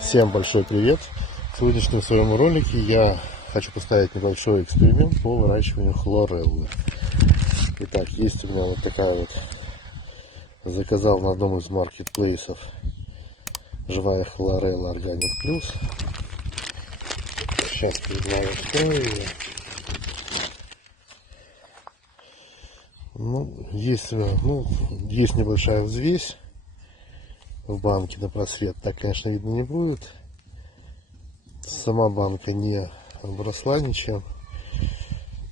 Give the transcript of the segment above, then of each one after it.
Всем большой привет! В сегодняшнем своем ролике я хочу поставить небольшой эксперимент по выращиванию хлореллы. Итак, есть у меня вот такая вот, заказал на одном из маркетплейсов, живая хлорелла Organic Plus. Сейчас признаю, открою ее. Есть небольшая взвесь в банке на просвет. Так, конечно, видно не будет. Сама банка не обросла ничем.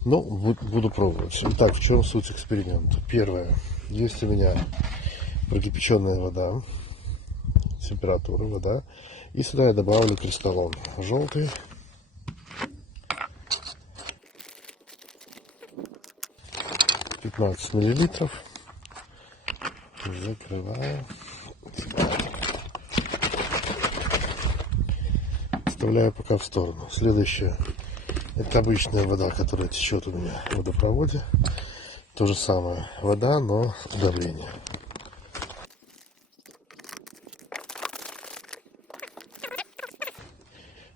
Но буду пробовать. Итак, в чем суть эксперимента? Первое. Есть у меня прокипяченная вода, температура вода. И сюда я добавлю кристаллон желтый. (15 миллилитров). Закрываю. Оставляю пока в сторону. Следующее. Это обычная вода, которая течет у меня в водопроводе. То же самое. Вода, но удобрение.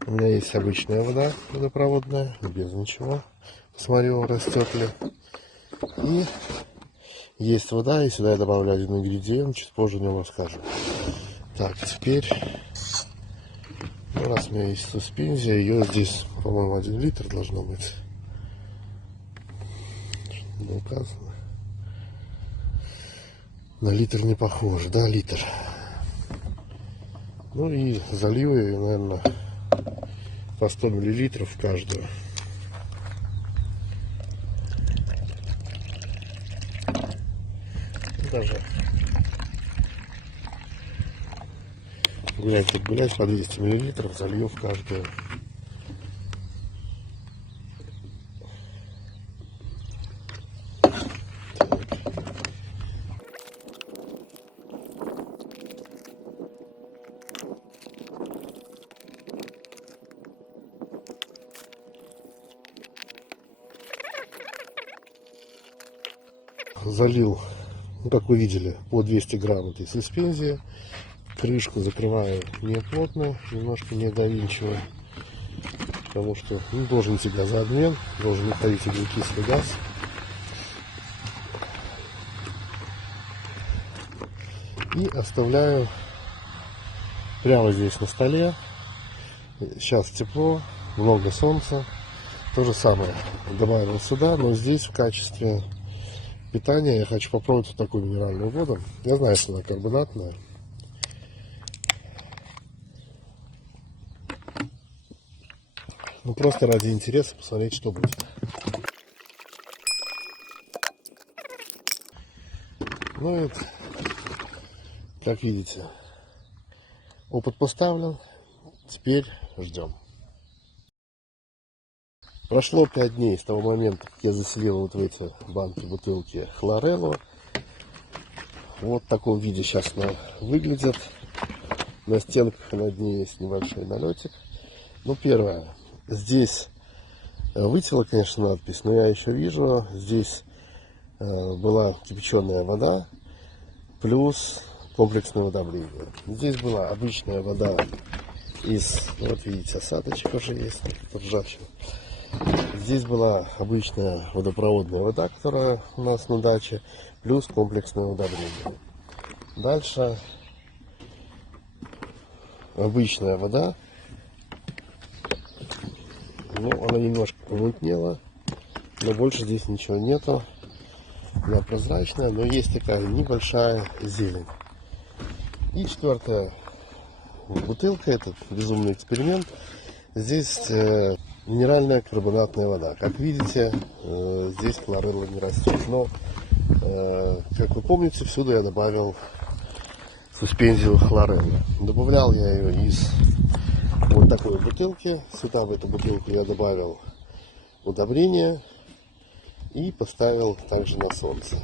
У меня есть обычная вода водопроводная, без ничего. Посмотрел, растет ли. И есть вода, и сюда я добавлю один ингредиент, чуть позже о нем расскажу. Так, теперь, раз у меня есть суспензия, ее здесь, по-моему, 1 литр должно быть. Не указано. На литр не похоже, да, литр. Ну и залью ее, наверное, по 100 миллилитров в каждую. Даже гулять по 200 миллилитров залью в каждую. Залил, как вы видели, по 200 грамм этой суспензии. Крышку закрываю не плотно, немножко не довинчиваю, потому что должен идти газообмен, должен уходить углекислый газ. И оставляю прямо здесь на столе. Сейчас тепло, много солнца. То же самое добавил сюда, но здесь в качестве питания я хочу попробовать вот такую минеральную воду. Я знаю, что она карбонатная. Ну, просто ради интереса посмотреть, что будет. Ну и, как видите, опыт поставлен. Теперь ждем. Прошло 5 дней с того момента, как я заселил вот в эти банки, бутылки хлореллу. Вот в таком виде сейчас она выглядит. На стенках и на дне есть небольшой налетик. Ну, первое. Здесь вытекла, конечно, надпись, но я еще вижу, здесь была кипяченая вода плюс комплексное удобрение. Здесь была обычная вода из, вот видите, осадочек уже есть, ржавчина. Здесь была обычная водопроводная вода, которая у нас на даче, плюс комплексное удобрение. Дальше обычная вода. Ну, она немножко помутнела, но больше здесь ничего нету. Она прозрачная, но есть такая небольшая зелень. И четвертая бутылка, этот безумный эксперимент. Здесь минеральная карбонатная вода. Как видите, здесь хлорелла не растет. Но, как вы помните, всюду я добавил суспензию хлореллы. Добавлял я ее из вот такой бутылки. Сюда, в эту бутылку, я добавил удобрение и поставил также на солнце.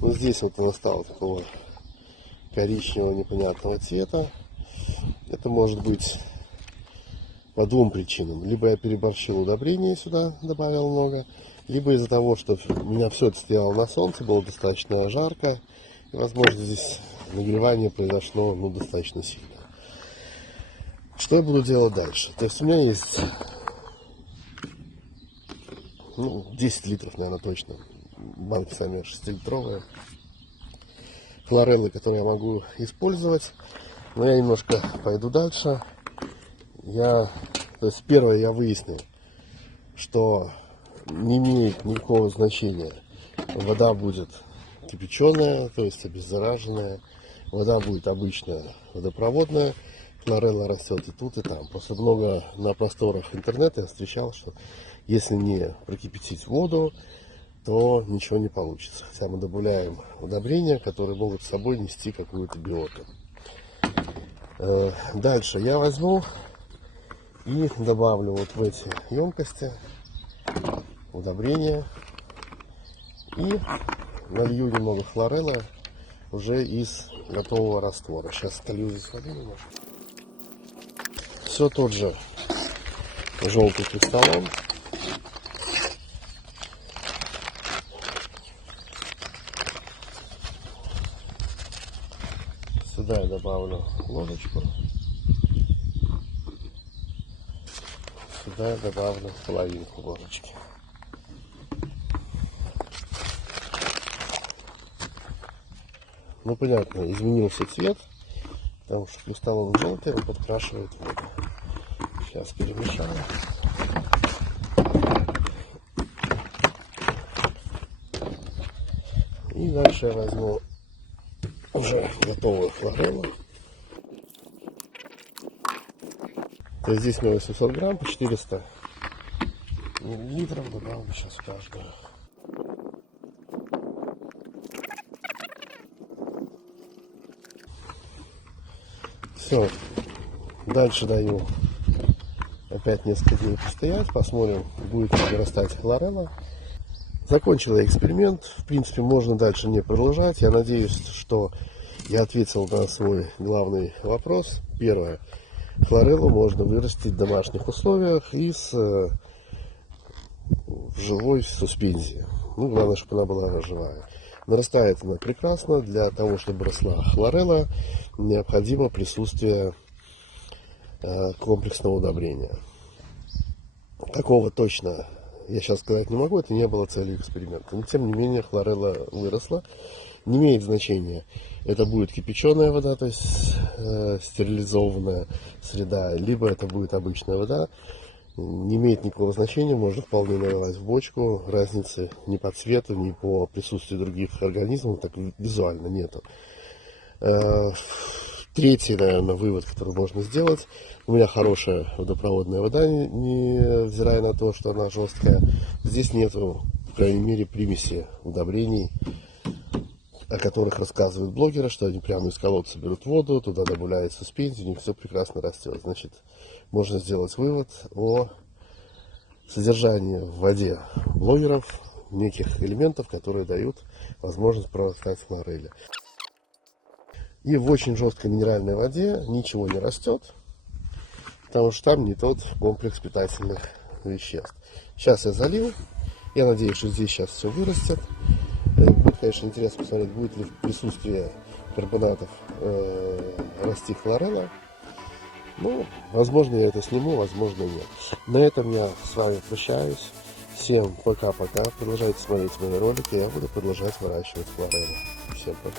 Вот здесь вот она стала такого коричневого непонятного цвета. Это может быть по двум причинам. Либо я переборщил удобрение, сюда добавил много, либо из-за того, что у меня все это стояло на солнце, было достаточно жарко, И, возможно, здесь нагревание произошло достаточно сильно. Что я буду делать дальше? То есть у меня есть 10 литров, наверное, точно. Банки сами 6-литровые. Хлореллы, которые я могу использовать. Но я немножко пойду дальше. То есть первое, я выяснил, что не имеет никакого значения. Вода будет кипяченая, то есть обеззараженная. Вода будет обычная, водопроводная. Хлорелла растет и тут, и там. Просто много на просторах интернета я встречал, что если не прокипятить воду, то ничего не получится. Хотя мы добавляем удобрения, которые могут с собой нести какую-то биоту. Дальше я возьму и добавлю вот в эти емкости удобрения и налью немного хлорелла уже из готового раствора. Сейчас солью здесь воды немножко. Все тот же желтый кристаллон. Сюда я добавлю ложечку. Сюда я добавлю половинку ложечки. Понятно, изменился цвет, потому что кристаллон желтый, он подкрашивает воду. Сейчас перемешаю. И дальше я возьму уже готовую хлореллу. То есть здесь у меня 800 грамм по 400 миллилитров. Добавлю сейчас каждую. Все. Дальше даю опять несколько дней постоять. Посмотрим, будет ли вырастать хлорелла. Закончил я эксперимент. В принципе, можно дальше не продолжать. Я надеюсь, что я ответил на свой главный вопрос. Первое. Хлореллу можно вырастить в домашних условиях из живой суспензии. Главное, чтобы она была живая. Нарастает она прекрасно. Для того, чтобы росла хлорелла, необходимо присутствие комплексного удобрения. Такого точно я сейчас сказать не могу, это не было целью эксперимента. Но тем не менее хлорелла выросла. Не имеет значения, это будет кипяченая вода, то есть стерилизованная среда, либо это будет обычная вода. Не имеет никакого значения, можно вполне наливать в бочку. Разницы ни по цвету, ни по присутствию других организмов так визуально нету. Третий, наверное, вывод, который можно сделать. У меня хорошая водопроводная вода, невзирая на то, что она жесткая. Здесь нету, по крайней мере, примеси удобрений, о которых рассказывают блогеры, что они прямо из колодца берут воду, туда добавляют суспензию, у них все прекрасно растет. Значит, можно сделать вывод о содержании в воде блогеров неких элементов, которые дают возможность прорастать хлорелле. И в очень жесткой минеральной воде ничего не растет, потому что там не тот комплекс питательных веществ. Сейчас я залил. Я надеюсь, что здесь сейчас все вырастет. Будет, конечно, интересно посмотреть, будет ли в присутствии карбонатов расти хлорелла. Возможно, я это сниму, возможно, нет. На этом я с вами прощаюсь. Всем пока-пока. Продолжайте смотреть мои ролики. Я буду продолжать выращивать хлореллу. Всем пока.